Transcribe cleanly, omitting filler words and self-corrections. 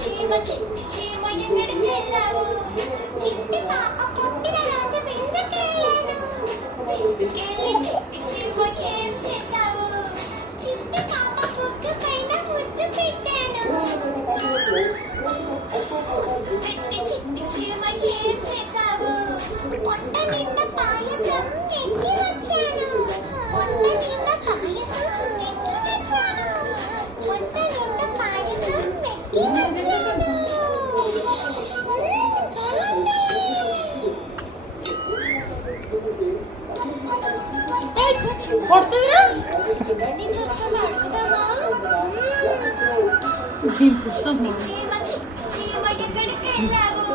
చీమ చిట్టి చీమ ఎక్కడికెళ్ళావు? చిట్టి పాప పుట్టిన రోజు విందుకెళ్ళాను. విందుకెళ్ళి చిట్టి చీమ ఏం చేశావు? చిట్టి పాప బుగ్గ పైన ముద్దు పెట్టాను. ముద్దు పెట్టి చిట్టి చీమ ఏం చేశావు? పొట్ట నిండా పాయసం ఎక్కి వచ్చాను. పొట్ట నిండా పాయసం ఎక్కి వచ్చాను. పొట్ట నిండా పాయసం ఎక్కి వచ్చాను. ఎవరిని చూస్తుందో అడుగుదామా? చీమ చిట్టి చీమ ఎక్కడికి వెళ్ళావు?